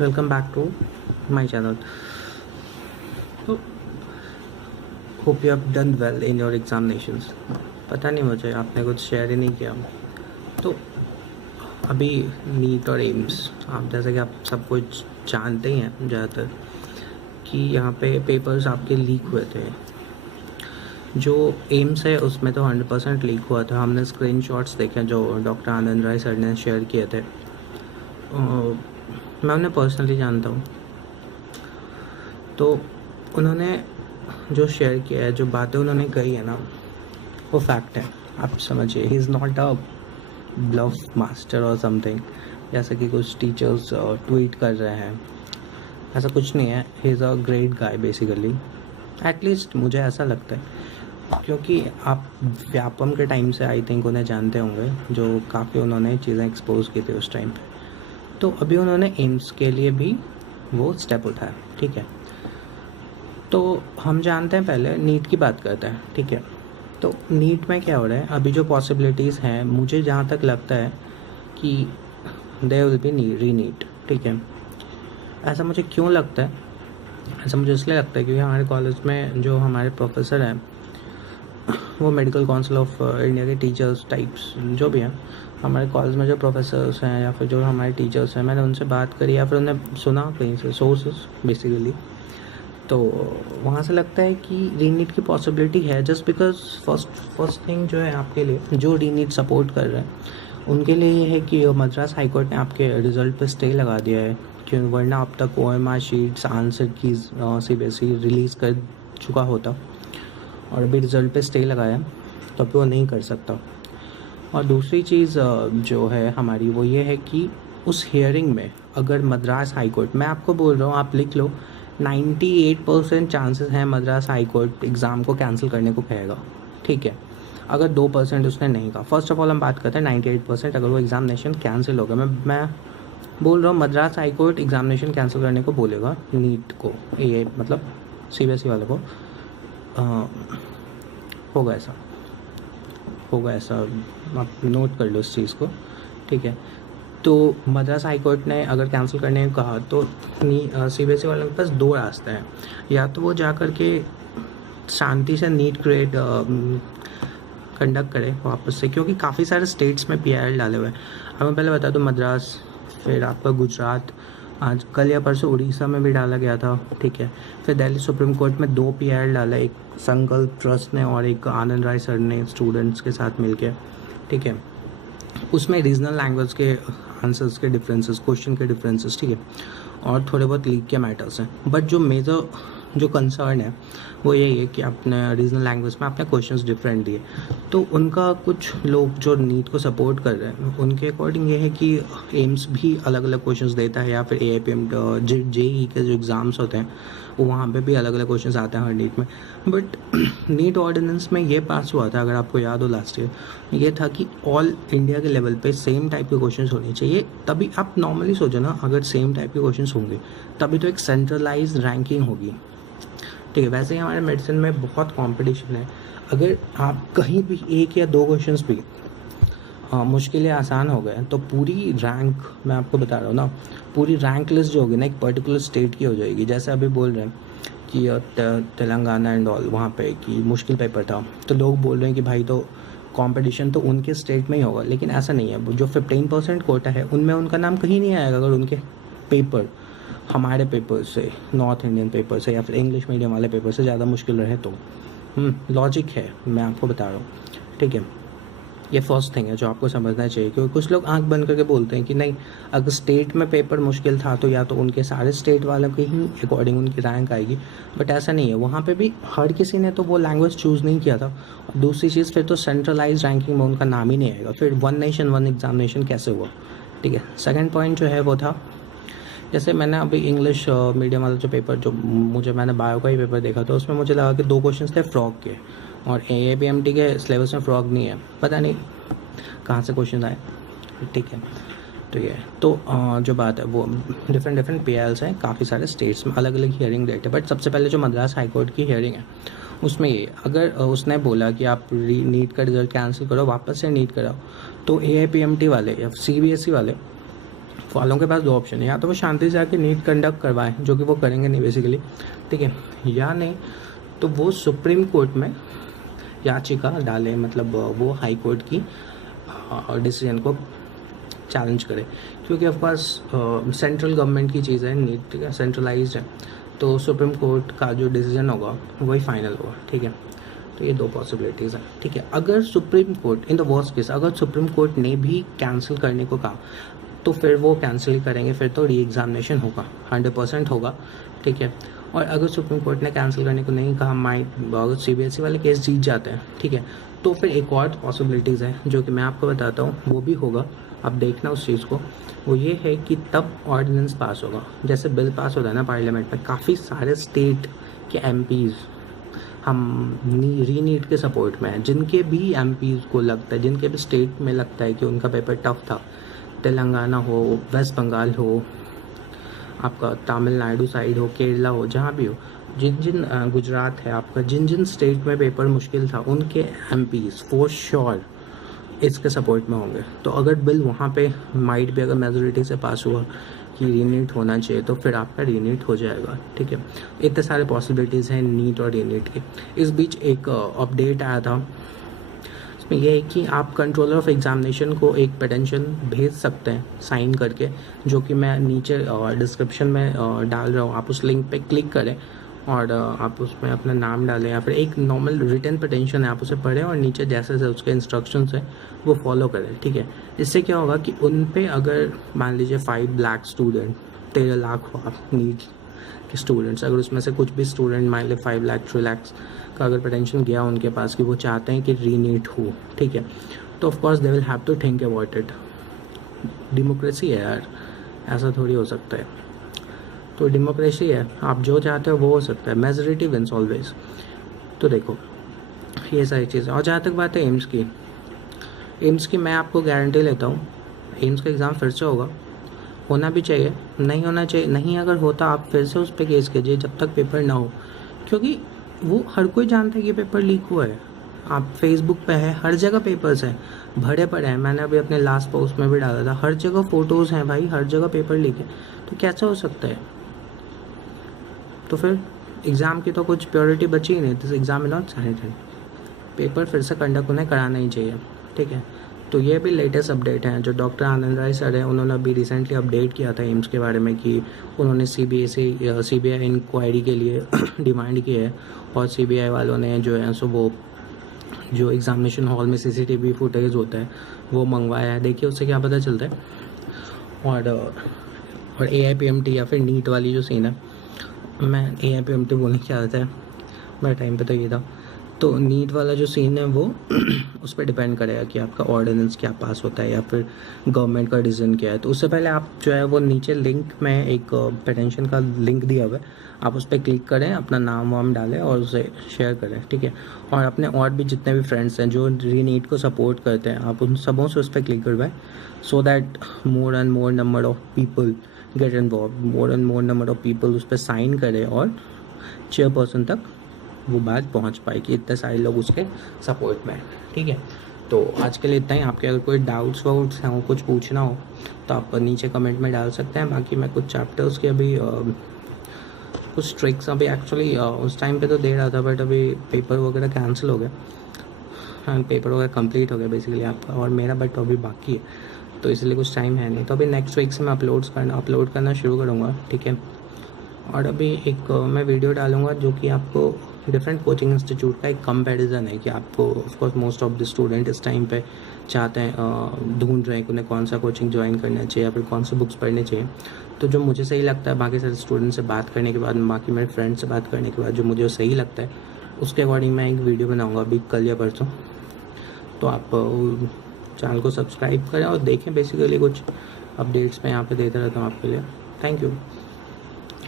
Welcome back to my channel. तो hope you have done well in your examinations. पता नहीं मुझे आपने कुछ शेयर ही नहीं किया। तो अभी नीट और एम्स, आप जैसे कि आप सब कुछ जानते ही हैं ज़्यादातर कि यहाँ पे पेपर्स आपके लीक हुए थे। जो एम्स है उसमें तो 100% लीक हुआ था। हमने स्क्रीनशॉट्स देखे जो डॉक्टर आनंद राय सर ने शेयर किए थे। मैं उन्हें पर्सनली जानता हूँ। तो उन्होंने जो शेयर किया है, जो बातें उन्होंने कही है ना, वो फैक्ट है। आप समझिए, he is not a bluff master और समथिंग, जैसे कि कुछ टीचर्स ट्वीट कर रहे हैं। ऐसा कुछ नहीं है। He is a great guy basically, at least मुझे ऐसा लगता है। क्योंकि आप व्यापम के टाइम से आई थिंक उन्हें जानते होंगे, जो काफ़ी उन्होंने चीज़ें एक्सपोज की थी उस टाइम पे। तो अभी उन्होंने एम्स के लिए भी वो स्टेप उठाया, ठीक है। तो हम जानते हैं, पहले नीट की बात करते हैं, ठीक है। तो नीट में क्या हो रहा है अभी, जो पॉसिबिलिटीज़ हैं, मुझे जहाँ तक लगता है कि देयर विल बी री नीट, ठीक है। ऐसा मुझे क्यों लगता है? ऐसा मुझे इसलिए लगता है क्योंकि हमारे कॉलेज में जो हमारे प्रोफेसर हैं, वो मेडिकल काउंसिल ऑफ इंडिया के टीचर्स टाइप्स जो भी हैं, हमारे कॉलेज में जो प्रोफेसर्स हैं या फिर जो हमारे टीचर्स हैं, मैंने उनसे बात करी या फिर उन्हें सुना कहीं से, सोर्सेस बेसिकली। तो वहाँ से लगता है कि रीनीट की पॉसिबिलिटी है, जस्ट बिकॉज फर्स्ट थिंग जो है आपके लिए, जो रीनीट सपोर्ट कर रहे हैं उनके लिए ये है कि मद्रास हाईकोर्ट ने आपके रिज़ल्ट पे स्टे लगा दिया है। क्यों? वरना अब तक OMR शीट्स आंसर की CBSE रिलीज़ कर चुका होता, और अभी रिज़ल्ट पे स्टे लगाया तो अभी वो नहीं कर सकता। और दूसरी चीज़ जो है हमारी, वो ये है कि उस हियरिंग में अगर मद्रास हाईकोर्ट, मैं आपको बोल रहा हूँ, आप लिख लो, 98% चांसेस हैं मद्रास हाईकोर्ट एग्ज़ाम को कैंसिल करने को कहेगा, ठीक है। अगर 2% उसने नहीं कहा, फर्स्ट ऑफ ऑल हम बात करते हैं 98% अगर वो एग्ज़ामिनेशन कैंसिल होगा, मैं बोल रहा हूँ मद्रास हाईकोर्ट एग्ज़ामिनेशन कैंसिल करने को बोलेगा नीट को, ये मतलब CBSE वालों को। होगा ऐसा, आप नोट कर लो इस चीज़ को, ठीक है। तो मद्रास हाईकोर्ट ने अगर कैंसिल करने को कहा तो CBSE वालों के पास दो रास्ते हैं। या तो वो जा कर के शांति से नीट ग्रेड कंडक्ट करे वापस से, क्योंकि काफ़ी सारे स्टेट्स में PIL डाले हुए हैं। अब मैं पहले बता दूँ, मद्रास, फिर आपका गुजरात, आज कल या परसों उड़ीसा में भी डाला गया था, ठीक है। फिर दिल्ली सुप्रीम कोर्ट में 2 PIL डाला, एक संकल्प ट्रस्ट ने और एक आनंद राय सर ने स्टूडेंट्स के साथ मिलके, ठीक है। उसमें रीजनल लैंग्वेज के आंसर्स के डिफरेंसेस, क्वेश्चन के डिफरेंसेस, ठीक है, और थोड़े बहुत लीक के मैटर्स हैं। बट जो मेजर जो कंसर्न है वो यही है कि आपने रीजनल लैंग्वेज में आपने क्वेश्चंस डिफरेंट दिए। तो उनका कुछ लोग जो नीट को सपोर्ट कर रहे हैं, उनके अकॉर्डिंग ये है कि एम्स भी अलग अलग क्वेश्चंस देता है, या फिर AIPM JEE के जो एग्ज़ाम्स होते हैं वो वहाँ पे भी अलग अलग क्वेश्चंस आते हैं हर नीट में। बट नीट ऑर्डिनेंस में ये पास हुआ था, अगर आपको याद हो लास्ट ईयर, ये था कि ऑल इंडिया के लेवल पे सेम टाइप के क्वेश्चंस होने चाहिए। तभी आप नॉर्मली सोचो ना, अगर सेम टाइप के क्वेश्चंस होंगे तभी तो एक सेंट्रलाइज रैंकिंग होगी, ठीक है। वैसे ही हमारे मेडिसिन में बहुत कंपटीशन है। अगर आप कहीं भी एक या दो क्वेश्चंस भी मुश्किल या आसान हो गए तो पूरी रैंक, मैं आपको बता रहा हूँ ना, पूरी रैंक लिस्ट जो होगी ना एक पर्टिकुलर स्टेट की हो जाएगी। जैसे अभी बोल रहे हैं कि तेलंगाना एंड ऑल, वहाँ पे कि मुश्किल पेपर था, तो लोग बोल रहे हैं कि भाई तो कंपटीशन तो उनके स्टेट में ही होगा, लेकिन ऐसा नहीं है। जो 15% कोटा है उनमें उनका नाम कहीं नहीं आएगा अगर उनके पेपर हमारे पेपर से, नॉर्थ इंडियन पेपर से या फिर इंग्लिश मीडियम वाले पेपर से ज़्यादा मुश्किल रहे तो। लॉजिक है, मैं आपको बता रहा हूँ, ठीक है। ये फर्स्ट थिंग है जो आपको समझना चाहिए, क्योंकि कुछ लोग आंख बंद करके बोलते हैं कि नहीं, अगर स्टेट में पेपर मुश्किल था तो या तो उनके सारे स्टेट वालों के ही अकॉर्डिंग उनकी रैंक आएगी। बट ऐसा नहीं है, वहाँ पे भी हर किसी ने तो वो लैंग्वेज चूज़ नहीं किया था। और दूसरी चीज़, फिर तो सेंट्रलाइज रैंकिंग में उनका नाम ही नहीं आएगा, फिर वन नेशन वन एग्जामिनेशन कैसे हुआ, ठीक है। सेकेंड पॉइंट जो है वो था, जैसे मैंने अभी इंग्लिश मीडियम वाला जो पेपर, जो मैंने बायो का ही पेपर देखा था, उसमें मुझे लगा कि 2 क्वेश्चंस थे फ्रॉग के, और AIPMT के सिलेबस में फ्रॉग नहीं है, पता नहीं कहाँ से क्वेश्चन आए, ठीक है। तो ये तो जो बात है वो डिफरेंट PILs हैं, काफ़ी सारे स्टेट्स में अलग अलग हियरिंग डेट है। बट सबसे पहले जो मद्रास हाईकोर्ट की हियरिंग है उसमें ये, अगर उसने बोला कि आप नीट का रिजल्ट कैंसिल करो, वापस से नीट कराओ, तो AIPMT वाले या CBSE वाले वालों के पास दो ऑप्शन है, या तो वो शांति से आके नीट कंडक्ट करवाएं, जो कि वो करेंगे नहीं बेसिकली, ठीक है, या नहीं तो वो सुप्रीम कोर्ट में याचिका डालें, मतलब वो हाई कोर्ट की डिसीजन को चैलेंज करें, क्योंकि ऑफकोर्स सेंट्रल गवर्नमेंट की चीज़ है नीट, ठीक है, सेंट्रलाइज्ड है, तो सुप्रीम कोर्ट का जो डिसीजन होगा वही फाइनल होगा, ठीक है। तो ये दो पॉसिबिलिटीज़ हैं, ठीक है। अगर supreme court in the worst case अगर सुप्रीम कोर्ट ने भी कैंसिल करने को कहा तो फिर वो कैंसिल ही करेंगे, फिर तो री एग्जामिनेशन होगा, 100% होगा, ठीक है। और अगर सुप्रीम कोर्ट ने कैंसिल करने को नहीं कहा, अगर CBSE वाले केस जीत जाते हैं, ठीक है, तो फिर एक और पॉसिबिलिटीज़ है जो कि मैं आपको बताता हूँ, वो भी होगा, आप देखना उस चीज़ को। वो ये है कि तब ऑर्डिनेंस पास होगा, जैसे बिल पास होता है ना पार्लियामेंट में, काफ़ी सारे स्टेट के MPs हम री नीट के सपोर्ट में हैं, जिनके भी MPs को लगता है, जिनके भी स्टेट में लगता है कि उनका पेपर टफ था, तेलंगाना हो, वेस्ट बंगाल हो, आपका तमिलनाडु साइड हो, केरला हो, जहाँ भी हो, जिन गुजरात है आपका, जिन स्टेट में पेपर मुश्किल था, उनके MPs फॉर श्योर इसके सपोर्ट में होंगे। तो अगर बिल वहाँ पे माइट भी अगर मेजोरिटी से पास हुआ कि रीनीट होना चाहिए, तो फिर आपका रीनीट हो जाएगा, ठीक है। इतने सारे पॉसिबिलिटीज़ हैं नीट और रीनीट के। इस बीच एक अपडेट आया था, इसमें यह है कि आप कंट्रोलर ऑफ एग्जामिनेशन को एक पिटीशन भेज सकते हैं साइन करके, जो कि मैं नीचे डिस्क्रिप्शन में डाल रहा हूँ, आप उस लिंक पे क्लिक करें और आप उसमें अपना नाम डालें, या फिर एक नॉर्मल रिटन पिटीशन है, आप उसे पढ़ें और नीचे जैसे जैसे उसके इंस्ट्रक्शंस हैं वो फॉलो करें, ठीक है। इससे क्या होगा कि उन पे अगर मान लीजिए 5 लाख स्टूडेंट, 13 लाख हो आप नीट के स्टूडेंट्स, अगर उसमें से कुछ भी स्टूडेंट मान लीजिए 5 लाख 3 लाख का अगर पिटीशन गया उनके पास कि वो चाहते हैं कि रीनीट हो, ठीक है, तो of course they will have to think about it. Democracy है यार, ऐसा थोड़ी हो सकता है, तो डेमोक्रेसी है, आप जो चाहते हो वो हो सकता है, मेजोरिटी विंस ऑलवेज। तो देखो ये सारी चीज़ें। और जहाँ तक बात है एम्स की मैं आपको गारंटी लेता हूँ, एम्स का एग्ज़ाम फिर से होना भी चाहिए, नहीं होना चाहिए, नहीं अगर होता आप फिर से उस पर केस कीजिए जब तक पेपर ना हो, क्योंकि वो हर कोई जानता है कि पेपर लीक हुआ है। आप फेसबुक पे है, हर जगह पेपर्स हैं भरे पड़े हैं, मैंने अभी अपने लास्ट पोस्ट में भी डाला था, हर जगह फ़ोटोज़ हैं भाई, हर जगह पेपर लीक है, तो कैसे हो सकता है? तो फिर एग्ज़ाम की तो कुछ प्योरिटी बची ही नहीं, this exam is not sanitary, paper फिर से कंडक्ट उन्हें कराना ही चाहिए, ठीक है। तो ये भी लेटेस्ट अपडेट हैं, जो डॉक्टर आनंद राय सर हैं उन्होंने अभी रिसेंटली अपडेट किया था एम्स के बारे में कि उन्होंने CBI इंक्वायरी के लिए डिमांड की है, और CBI वालों ने जो है सो वो जो एग्ज़ामिनेशन हॉल में CCTV फुटेज होता है वो मंगवाया है, देखिए उससे क्या पता चलता है। और AIPMT या फिर नीट वाली जो सीन है, मैं AIPMT बोलने की आदत है, मेरे टाइम पे तो ये था, तो नीट वाला जो सीन है वो उस पर डिपेंड करेगा कि आपका ऑर्डिनेंस क्या पास होता है या फिर गवर्नमेंट का डिसीजन क्या है। तो उससे पहले आप जो है वो नीचे लिंक में एक पिटीशन का लिंक दिया हुआ है, आप उस पर क्लिक करें, अपना नाम वाम डालें और उसे शेयर करें, ठीक है। और अपने और भी जितने भी फ्रेंड्स हैं जो रीनीट को सपोर्ट करते हैं, आप उन सबों से उस पर क्लिक करवाएं, so that more and more number of people get involve, more and more number of people उस पर साइन करें और चेयरपर्सन तक वो बात पहुंच पाए कि इतने सारे लोग उसके सपोर्ट में हैं, ठीक है। तो आज के लिए इतना ही। आपके अगर कोई डाउट्स वाउट्स हैं, कुछ पूछना हो तो आप नीचे कमेंट में डाल सकते हैं। बाकी मैं कुछ चैप्टर्स के अभी कुछ ट्रिक्स अभी एक्चुअली उस टाइम पे तो दे रहा था, बट अभी पेपर वगैरह कैंसिल हो गया, हाँ पेपर वगैरह कंप्लीट हो गया बेसिकली आपका और मेरा, बट अभी बाकी है, तो इसलिए कुछ टाइम है नहीं। तो अभी नेक्स्ट वीक से मैं अपलोड करना शुरू करूँगा, ठीक है। और अभी एक मैं वीडियो डालूँगा जो कि आपको डिफरेंट कोचिंग इंस्टीट्यूट का एक कंपैरिजन है कि आपको of course most of the student इस टाइम पे चाहते हैं, ढूंढ रहे हैं कि उन्हें कौन सा कोचिंग ज्वाइन करना चाहिए या फिर कौन सी बुक्स पढ़नी चाहिए। तो जो मुझे सही लगता है, बाकी सारे स्टूडेंट से बात करने के बाद, बाकी मेरे फ्रेंड से बात करने के बाद जो मुझे सही लगता है उसके अकॉर्डिंग मैं एक वीडियो बनाऊँगा अभी कल या परसों। तो आप चैनल को सब्सक्राइब करें और देखें, बेसिकली कुछ अपडेट्स मैं यहाँ पे देता रहता हूँ आपके लिए। Thank you.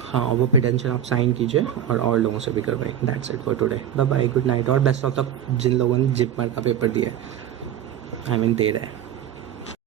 हाँ, वो पिटीशन आप साइन कीजिए और लोगों से भी करवाइए। That's it for today, bye bye, good night, और बेस्ट ऑफ लक जिन लोगों ने जिपमर का पेपर दिया है, दे रहा है।